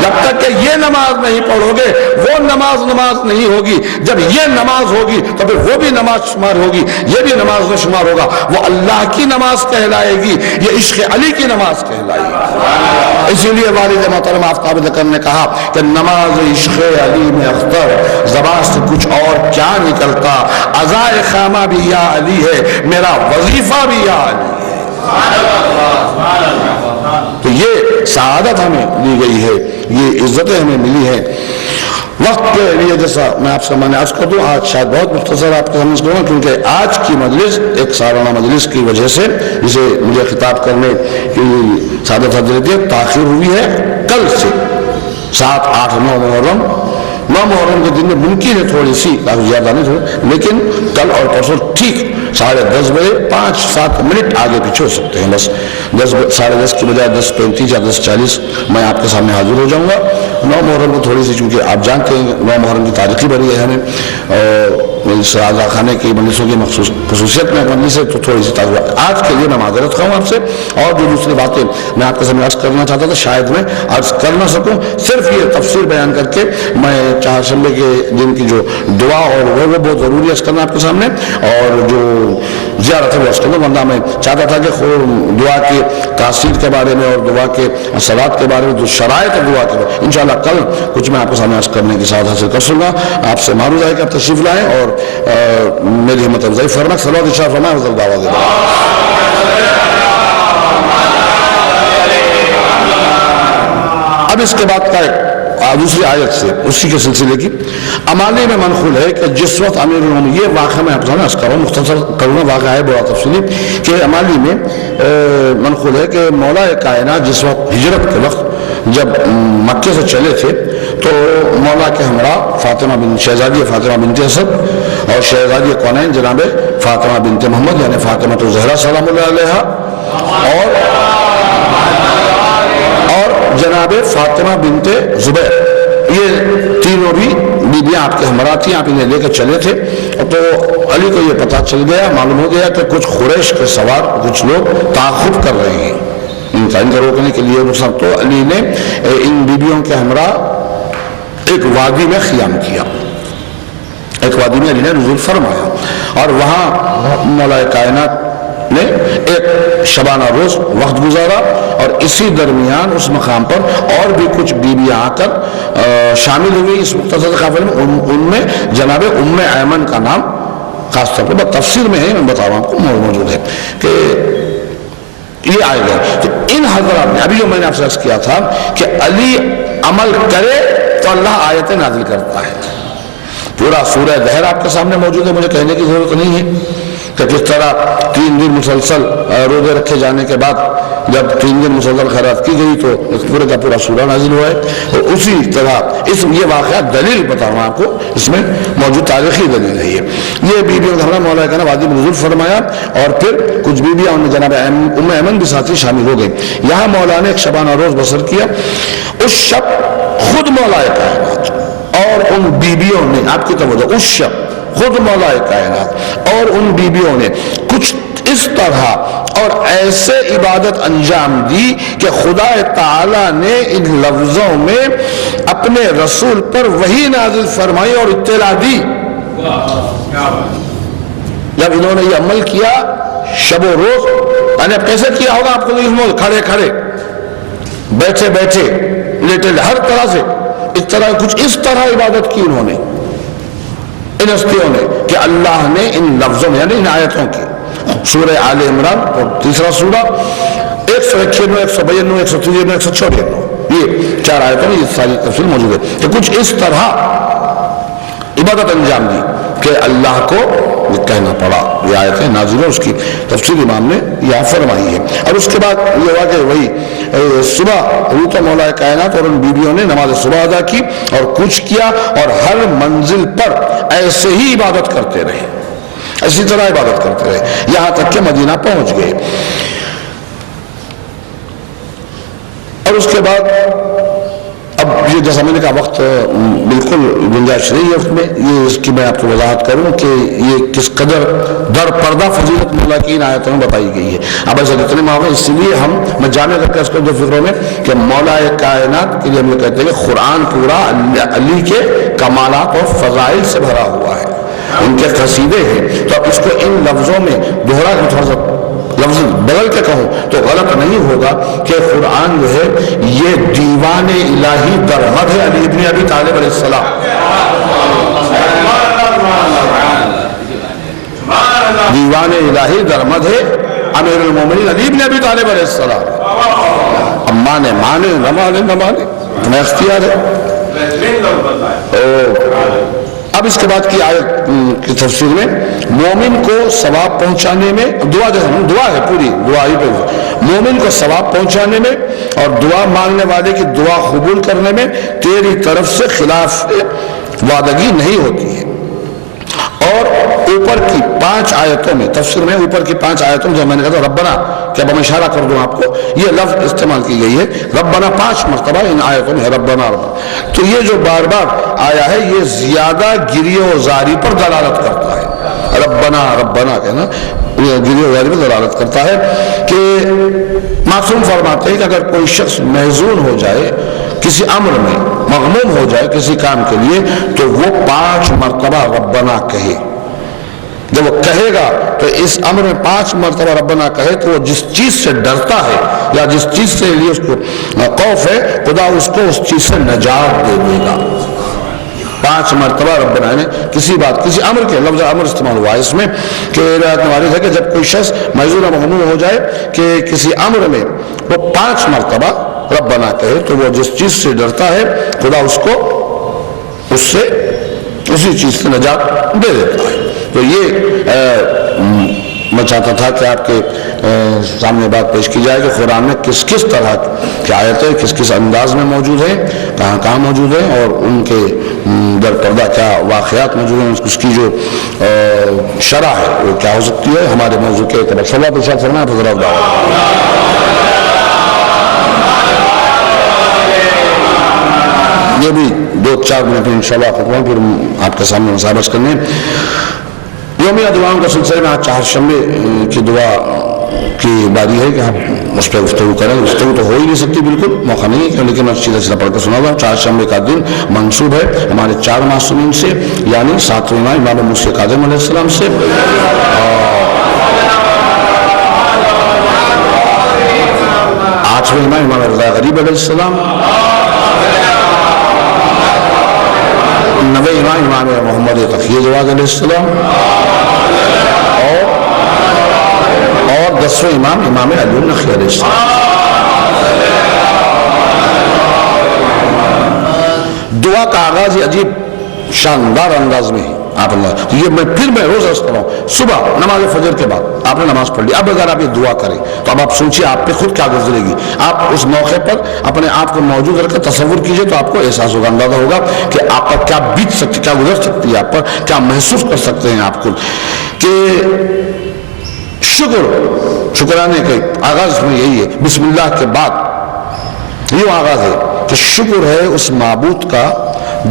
جب تک کہ یہ نماز نہیں پڑھو گے وہ نماز نہیں ہوگی. جب یہ نماز ہوگی تو پھر وہ بھی نماز شمار ہوگی، یہ بھی نماز میں شمار ہوگا. وہ اللہ کی نماز کہلائے گی، یہ عشق علی کی نماز کہلائے گی. اسی لیے والد محترم آفتاب ذکر نے کہا کہ نماز عشق علی میں اختر، زبان سے کچھ اور کیا نکلتا، عزائے خامہ بھی یا علی ہے، میرا وظیفہ بھی یا علی ہے. تو یہ سعادت ہمیں دی گئی ہے، یہ عزتیں ہمیں ملی ہیں. وقت کے لیے جیسا میں آپ سے میں نے عرض کر دوں، آج شاید بہت مختصر آپ کو سمجھ کروں، کیونکہ آج کی مجلس ایک سالانہ مجلس کی وجہ سے جسے مجھے خطاب کرنے کی سعادت حاصل ہے تاخیر ہوئی ہے. کل سے 7، 8، 9 محرم 9 محرم کے دن میں ممکن ہے تھوڑی سی کافی زیادہ نہیں تھوڑی، لیکن کل اور پرسوں ٹھیک 10:30 بجے 5-7 منٹ آگے پیچھے ہو سکتے ہیں. بس 10:30 کی بجائے 10:35 یا 10:40 میں آپ کے سامنے حاضر ہو جاؤں گا. 9 محرم کو تھوڑی سی، چونکہ آپ جانتے ہیں 9 محرم کی تاریخی بڑی ہے ہمیں، اور رضا خانے کی مجلسوں کی خصوصیت میں مجلس ہے تو تھوڑی سی تاریخ. آج کے لیے میں معذرت خواہوں آپ سے، اور جو دوسری باتیں میں آپ کے سامنے عرض کرنا چاہتا تھا شاید میں عرض کر نہ سکوں. صرف یہ تفصیل بیان کر کے میں چہارشنبے کے دن کی جو دعا اور وہ بہت ضروری عرض کرنا آپ کے سامنے، اور جو زیارت ہے وہ عرض کرنا. ورنہ میں چاہتا تھا کہ دعا کی تاثیر کے بارے میں اور دعا کے اثرات کے بارے میں جو شرائط ہے دعا کے بارے میں انشاءاللہ کل کچھ میں آپ کے سامنے عرض کرنے کی سعادت حاصل کر سوں گا. آپ سے معروض ہے کہ آپ تشریف لائیں اور میری ہمت افزائی فرمائیں. صلوات ارشاد فرمائیں. حضرت دعوت دیں. اب اس کے بعد کا دوسری آیت سے اسی کے سلسلے کی امالی میں منقول ہے کہ جس وقت امیر المومنین، یہ واقعہ میں آپ کو عرض کروں، مختصر کروں، واقعہ ہے بڑا تفصیلی، کہ امالی میں منقول ہے کہ مولا کائنات جس وقت ہجرت کے وقت جب مکے سے چلے تھے تو مولا کے ہمراہ فاطمہ شہزادی فاطمہ بنت اسد اور شہزادی کونین جناب فاطمہ بنت محمد یعنی فاطمہ الزہرا سلام اللہ علیہا اور جناب فاطمہ بنت زبیر، یہ تینوں بھی بیویاں آپ کے ہمراہ تھیں. آپ انہیں لے کر چلے تھے تو علی کو یہ پتہ چل گیا، معلوم ہو گیا کہ کچھ قریش کے سوار کچھ لوگ تعاقب کر رہے ہیں ان کو روکنے کے لیے. تو علی نے ان بیویوں کے ہمراہ ایک وادی میں خیام کیا، ایک وادی میں علی نے نزول فرمایا، اور وہاں مولا کائنات نے ایک شبانہ روز وقت گزارا، اور اسی درمیان اس مقام پر اور بھی کچھ بیویاں آ کر شامل ہوئی اس مختصر قافلے میں. ان میں جناب ام ایمن کا نام خاص طور پر تفسیر میں ہے، میں بتا رہا ہوں آپ کو موجود ہے کہ یہ آئے گا. تو ان حضرات نے ابھی جو میں نے آپ سے عرض کیا تھا کہ علی عمل کرے تو اللہ آیتیں نازل کرتا ہے. پورا سورہ دہر آپ کے سامنے موجود ہے, مجھے کہنے کی ضرورت نہیں ہے کہ کس طرح 3 دن مسلسل روزے رکھے جانے کے بعد جب 3 دن مسلسل خیرات کی گئی تو پورے کا پورا سورہ نازل ہوا ہے. اور اسی طرح یہ واقعہ دلیل بتاؤں آپ کو, اس میں موجود تاریخی دلیل ہے. یہ بیویوں کا مولا کا وادی میں نزول فرمایا اور پھر کچھ بیویاں ان میں جناب ام ایمن بھی ساتھی شامل ہو گئی. یہاں مولا نے ایک شبانہ روز بسر کیا. اس شب خود مولا کائنات اور ان بیویوں نے, آپ کی توجہ, اس شب خود مولا کائنات اور ان بیویوں نے کچھ اس طرح اور ایسے عبادت انجام دی کہ خدا تعالی نے ان لفظوں میں اپنے رسول پر وحی نازل فرمائی اور اطلاع دی. جب انہوں نے یہ عمل کیا شب و روز, یعنی اب کیسے کیا ہوگا آپ کو, کھڑے کھڑے, بیٹھے بیٹھے, لیٹے, ہر طرح سے اس طرح کچھ اس طرح عبادت کی انہوں نے, ان ہستیوں نے, کہ اللہ نے ان لفظوں میں یعنی ان آیتوں کی, سورہ آل عمران اور تیسرا سورہ 191, 192, 193, 194, یہ 4 آیتوں میں یہ ساری تفصیل موجود ہے کہ کچھ اس طرح عبادت انجام دی کہ اللہ کو یہ کہنا پڑا. یہ آیتیں نازل ہے, اس کی تفصیل امام نے یہاں فرمائی ہے. اور اس کے بعد یہ ہوا کہ وہی صبح حضرت مولا کائنات اور ان بیویوں نے نماز صبح ادا کی اور کچھ کیا اور ہر منزل پر ایسے ہی عبادت کرتے رہے, اسی طرح عبادت کرتے رہے یہاں تک کہ مدینہ پہنچ گئے. اور اس کے بعد اب یہ جیسا میں نے کہا وقت بالکل گنجائش نہیں ہے اس میں, یہ اس کی میں آپ کو وضاحت کروں کہ یہ کس قدر در پردہ فضیلت مولا کی ان آیتوں میں بتائی گئی ہے. اب ایسا جتنے معاملے, اس لیے میں جامع کر کے اس کو دو فکروں میں کہ مولا کائنات کے لیے ہم یہ کہتے ہیں کہ قرآن پورا علی کے کمالات اور فضائل سے بھرا ہوا ہے, ان کے قصیدے ہیں. تو اب اس کو ان لفظوں میں دوہرا کے تھوڑا سا لفظ بدل کے کہوں تو غلط نہیں ہوگا کہ قرآن جو ہے یہ دیوان الہی درمد ہے علی ابن ابی طالب علیہ السلام. دیوان الہی درمد ہے امیر المومنین علی ابن ابی طالب علیہ السلام. اب مانے نہ مانے تمہیں اختیار ہے. اب اس کے بعد کی آیت کی تفسیر میں مومن کو ثواب پہنچانے میں دعا ہے, پوری دعا ہی پہ مومن کو ثواب پہنچانے میں اور دعا مانگنے والے کی دعا قبول کرنے میں تیری طرف سے خلاف وعدگی نہیں ہوتی ہے. اور اوپر کی 5 آیتوں میں تفسیر میں اوپر کی 5 آیتوں میں جو میں نے کہا تھا ربنا, کہ اب ہم اشارہ کر دوں آپ کو, یہ لفظ استعمال کی گئی ہے ربنا 5 مرتبہ ان آیتوں میں ہے ربنا. تو یہ جو بار بار آیا ہے یہ زیادہ گریہ و زاری پر دلالت کرتا ہے. ربنا کہنا گریہ و زاری پر دلالت کرتا ہے کہ معصوم فرماتے ہیں کہ اگر کوئی شخص محزون ہو جائے کسی امر میں, مغموم ہو جائے کسی کام کے لیے, تو وہ 5 مرتبہ ربنا کہے. جب وہ کہے گا تو اس امر میں 5 مرتبہ ربنا کہے تو وہ جس چیز سے ڈرتا ہے یا جس چیز سے لیے اس کو خوف ہے خدا اس کو اس چیز سے نجات دے دے گا. 5 مرتبہ ربنا نے کسی بات, کسی امر کے لفظ امر استعمال ہوا ہے اس میں کہ روایت میں وارد ہے کہ جب کوئی شخص محزون و مغموم ہو جائے کہ کسی امر میں وہ 5 مرتبہ ربنا کہے تو وہ جس چیز سے ڈرتا ہے خدا اس کو اس سے اسی چیز سے نجات دے دیتا ہے. تو یہ میں چاہتا تھا کہ آپ کے سامنے بات پیش کی جائے کہ قرآن میں کس کس طرح کی آیتیں کس کس انداز میں موجود ہیں, کہاں موجود ہیں, اور ان کے در پردہ کیا واقعات موجود ہیں, اس کی جو شرح ہے وہ کیا ہو سکتی ہے. ہمارے موضوع کے اعتبار سے اللہ ارشاد فرمائے حضرت یہ بھی 2-4 منٹ میں انشاءاللہ ختم, پھر آپ کے سامنے مسابقہ کرنے. یومیہ دعاؤں کا سلسلے میں آج چہارشنبے کی دعا کی باری ہے کہ ہم اس پہ گفتگو کریں. گفتگو تو ہو ہی نہیں سکتی, بالکل موقع نہیں ہے, لیکن میں سیدھا پڑھ کے سنا دوں. چہارشنبے کا دن منسوب ہے ہمارے 4 معصومین سے, یعنی 7ویں امام موسی کاظم علیہ السلام سے, 8ویں امام رضا غریب علیہ السلام, 9ویں امام محمد تقی جواد علیہ السلام, اور وصف امام علی النخعی علیہ السلام۔ دعا کا آغاز یہ عجیب شاندار انداز میں ہے آپ اللہ، یہ میں روز عرض کر رہا ہوں، صبح نماز فجر کے بعد آپ نے نماز پڑھ لی، اب اگر آپ یہ دعا کریں تو اب آپ سوچیے آپ پہ خود کیا گزرے گی، آپ اس موقع پر اپنے آپ کو موجود رکھ کر تصور کیجئے تو آپ کو احساس ہوگا، اندازہ ہوگا کہ آپ پر کیا بیت سکتی، کیا گزر سکتی ہے آپ پر، کیا محسوس کر سکتے ہیں آپ کو کہ شکرانے کے آغاز میں یہی ہے، بسم اللہ کے بعد یوں آغاز ہے کہ شکر ہے اس معبود کا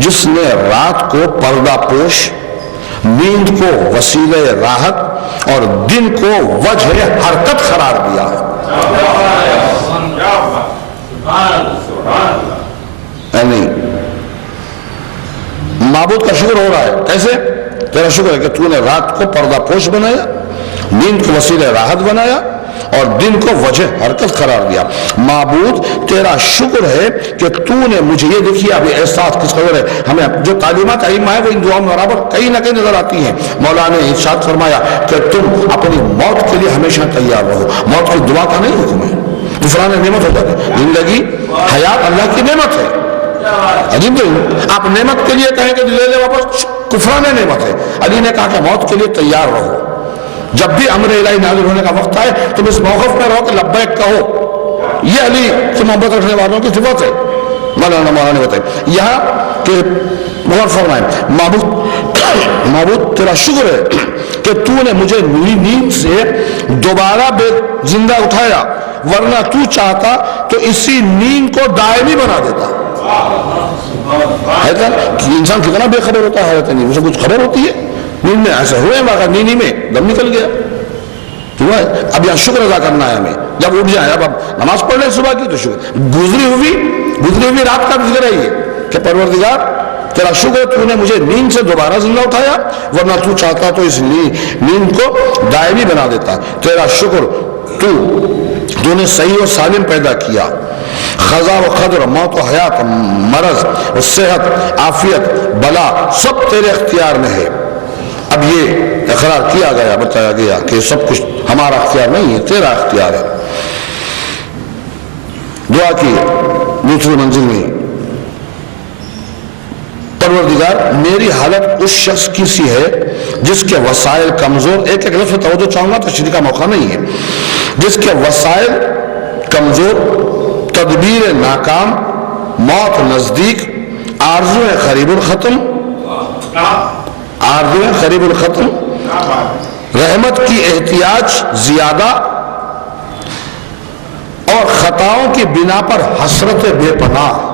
جس نے رات کو پردہ پوش، نیند کو وسیلہ راحت اور دن کو وجہ حرکت قرار دیا ہے۔ یعنی معبود کا شکر ہو رہا ہے، کیسے؟ تیرا شکر ہے کہ تو نے رات کو پردہ پوش بنایا، نیند کو وسیلہ راحت بنایا اور دن کو وجہ حرکت قرار دیا۔ معبود تیرا شکر ہے کہ تو نے مجھے، یہ دیکھیے اب احساس کس قدر ہے، ہمیں جو تعلیمات ائمہ ہیں وہ ان دعاؤں میں برابر کہیں نہ کہیں نظر آتی ہیں۔ مولا نے ارشاد فرمایا کہ تم اپنی موت کے لیے ہمیشہ تیار رہو، موت کی دعا کا نہیں حکم ہے، غفران نعمت ہو جاتا ہے، زندگی حیات اللہ کی نعمت ہے، عجیب نہیں، آپ نعمت کے لیے کہیں کہ لے لے واپس، غفران نعمت ہے۔ علی نے کہا کہ موت کے لیے تیار رہو، جب بھی امر الہی نازل ہونے کا وقت آئے تم اس موقف میں رہو کہ لبیک کہو، یہ علی کی محبت رکھنے والوں کی صفت ہے۔ مولانا نے بتایا یہاں کہ غور فرمائیں، معبود تیرا شکر ہے کہ تو نے مجھے نیند سے دوبارہ زندہ اٹھایا، ورنہ تو چاہتا تو اسی نیند کو دائمی بنا دیتا۔ ہے کہ انسان کتنا بے خبر ہوتا ہے، حالت نہیں اسے کچھ خبر ہوتی ہے، نیند میں ایسا ہوئے واقعہ، نیندی میں دم نکل گیا، اب یہاں شکر ادا کرنا ہے ہمیں، جب اٹھ جائیں اب نماز پڑھ لیں صبح کی تو شکر، گزری ہوئی رات کا بھی ذکر ہے یہ کہ پروردگار تیرا شکر تو نے مجھے نیند سے دوبارہ زندہ اٹھایا، ورنہ تو چاہتا تو اس نیند کو دائمی بنا دیتا۔ تیرا شکر تو نے صحیح و سالم پیدا کیا، خضا و قدر، موت و حیات، مرض و صحت، عافیت، بلا سب تیرے اختیار میں ہے۔ اب یہ اقرار کیا گیا، بتایا گیا کہ سب کچھ ہمارا اختیار نہیں ہے، تیرا اختیار ہے۔ دعا کی دوسری منزل میں، پروردگار میری حالت اس شخص کی سی ہے جس کے وسائل کمزور، ایک لفظ توجہ چاہوں گا تشریح کا موقع نہیں ہے، جس کے وسائل کمزور، تدبیر ناکام، موت نزدیک، آرزویں قریب الختم، رحمت کی احتیاج زیادہ اور خطاؤں کی بنا پر حسرت بے پناہ،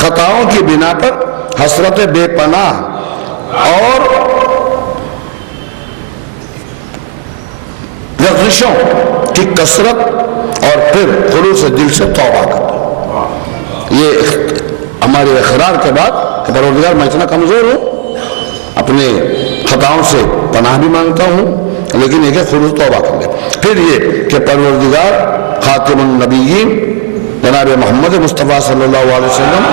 خطاؤں کی بنا پر حسرت بے پناہ اور لغزشوں کی کثرت، اور پھر خلوص دل سے توبہ کرنا۔ یہ ہمارے اقرار کے بعد کہ پروردگار میں اتنا کمزور ہوں، اپنے خطاؤں سے پناہ بھی مانگتا ہوں، لیکن یہ کہ خلوص توبہ کر لے۔ پھر یہ کہ پروردگار خاتم النبیین جناب محمد مصطفیٰ صلی اللہ علیہ وسلم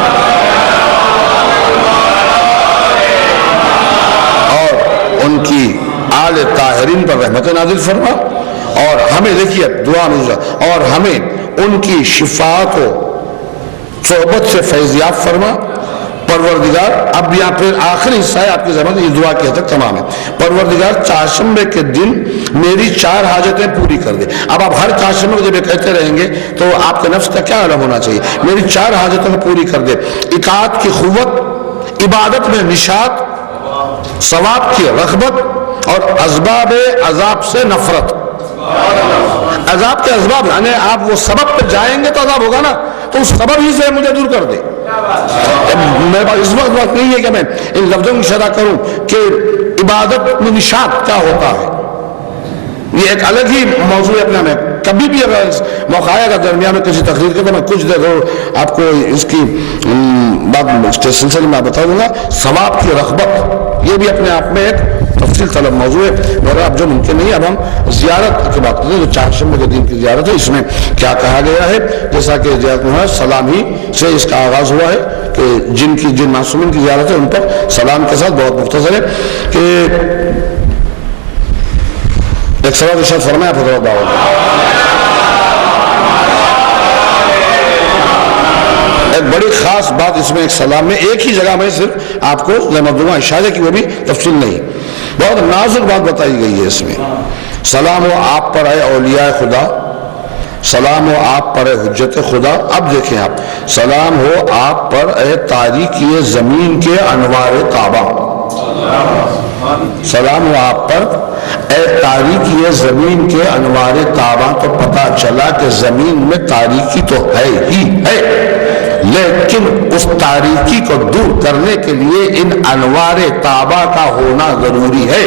اور ان کی آل طاہرین پر رحمت نازل فرما، اور ہمیں دیکھیے دعا میں، اور ہمیں ان کی شفاعت و صحبت سے فیضیاب فرما۔ پروردگار اب یہاں پھر آخری حصہ ہے آپ کی زبان، یہ دعا کی حد تک تمام ہے۔ پروردگار چاشمبے کے دن میری 4 حاجتیں پوری کر دے۔ اب آپ ہر چاشمبے کو جب یہ کہتے رہیں گے تو آپ کے نفس کا کیا علم ہونا چاہیے، میری 4 حاجتوں کو پوری کر دے، اطاعت کی قوت، عبادت میں نشاط، ثواب کی رغبت اور اسباب عذاب سے نفرت۔ عذاب کے اسباب یعنی آپ وہ سبب پہ جائیں گے تو عذاب ہوگا نا، تو اس سبب ہی سے مجھے دور کر دے۔ میرے پاس اس وقت نہیں ہے کہ میں ان لفظوں کی شرح کروں کہ عبادت میں نشاط کیا ہوتا ہے، یہ ایک الگ ہی موضوع ہے اپنے میں۔ کبھی بھی اگر موقع آئے گا درمیان میں کسی تقریر کے تو میں کچھ دیر آپ کو اس کی بات سلسلے میں بتا دوں گا۔ ثواب کی رغبت یہ بھی اپنے آپ میں ایک تفصیل طلب موضوع ہے، مگر اب جو ممکن نہیں، اب ہم زیارت کی بات کرتے ہیں، جو چاشمبے کے دن کی زیارت ہے، اس میں کیا کہا گیا ہے، جیسا کہ زیارت میں سلام ہی سے اس کا آغاز ہوا ہے کہ جن معصومین کی زیارت ہے ان پر سلام کے ساتھ، بہت مختصر ہے کہ ایک سوال ارشاد فرمایا حضرت داؤد. ایک بڑی خاص بات اس میں ایک سلام میں ایک ہی جگہ میں صرف آپ کو دوں گا اشارے کی، وہ بھی تفصیل نہیں، بہت نازک بات بتائی گئی ہے اس میں. سلام ہو آپ پر اے اولیاء خدا، سلام ہو آپ پر اے حجت خدا. اب دیکھیں آپ، سلام ہو آپ پر اے تاریکی زمین کے انوار تابہ. سلام ہو آپ پر اے تاریکی زمین کے انوار تابہ. تو پتہ چلا کہ زمین میں تاریکی تو ہے ہی ہے، لیکن اس تاریکی کو دور کرنے کے لیے ان انوار تابہ کا ہونا ضروری ہے.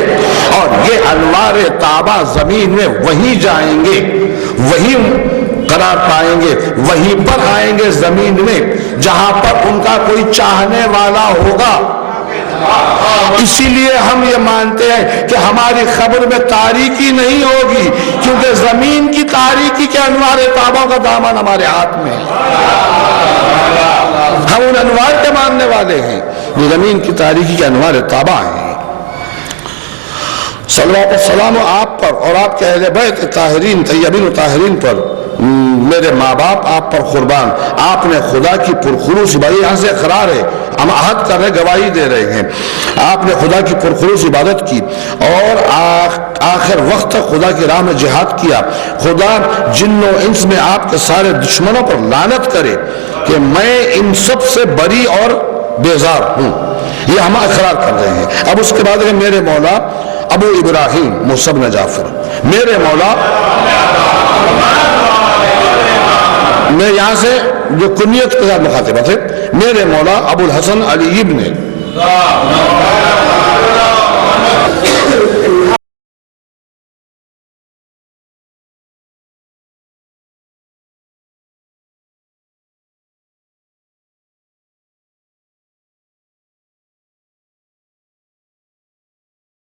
اور یہ انوار تابہ زمین میں وہی جائیں گے، وہی قرار پائیں گے، وہیں پر آئیں گے زمین میں جہاں پر ان کا کوئی چاہنے والا ہوگا. اسی لیے ہم یہ مانتے ہیں کہ ہماری خبر میں تاریکی نہیں ہوگی، کیونکہ زمین کی تاریکی کے انوار تابہ کا دامن ہمارے ہاتھ میں ہے. ہم ان انوار کے ماننے والے ہیں جو زمین کی تاریکی کے انوار تابہ ہیں. صلوات و سلام آپ پر اور آپ کے اہل بیت طاہرین طیبین و طاہرین پر. میرے ماں باپ آپ پر قربان. آپ نے خدا کی پرخلوص، بھائی یہاں سے اقرار ہے، ہم عہد کر رہے، گواہی دے رہے ہیں، آپ نے خدا کی پرخلوص عبادت کی اور آخر وقت تک خدا کی راہ میں جہاد کیا. خدا جن و انس میں آپ کے سارے دشمنوں پر لعنت کرے کہ میں ان سب سے بری اور بیزار ہوں. یہ ہم اقرار کر رہے ہیں. اب اس کے بعد ہے میرے مولا ابو ابراہیم موسیٰ بن جعفر. میرے مولا، میں یہاں سے جو کنیت کے ساتھ مخاطبت ہے، میرے مولا ابو الحسن علی ابن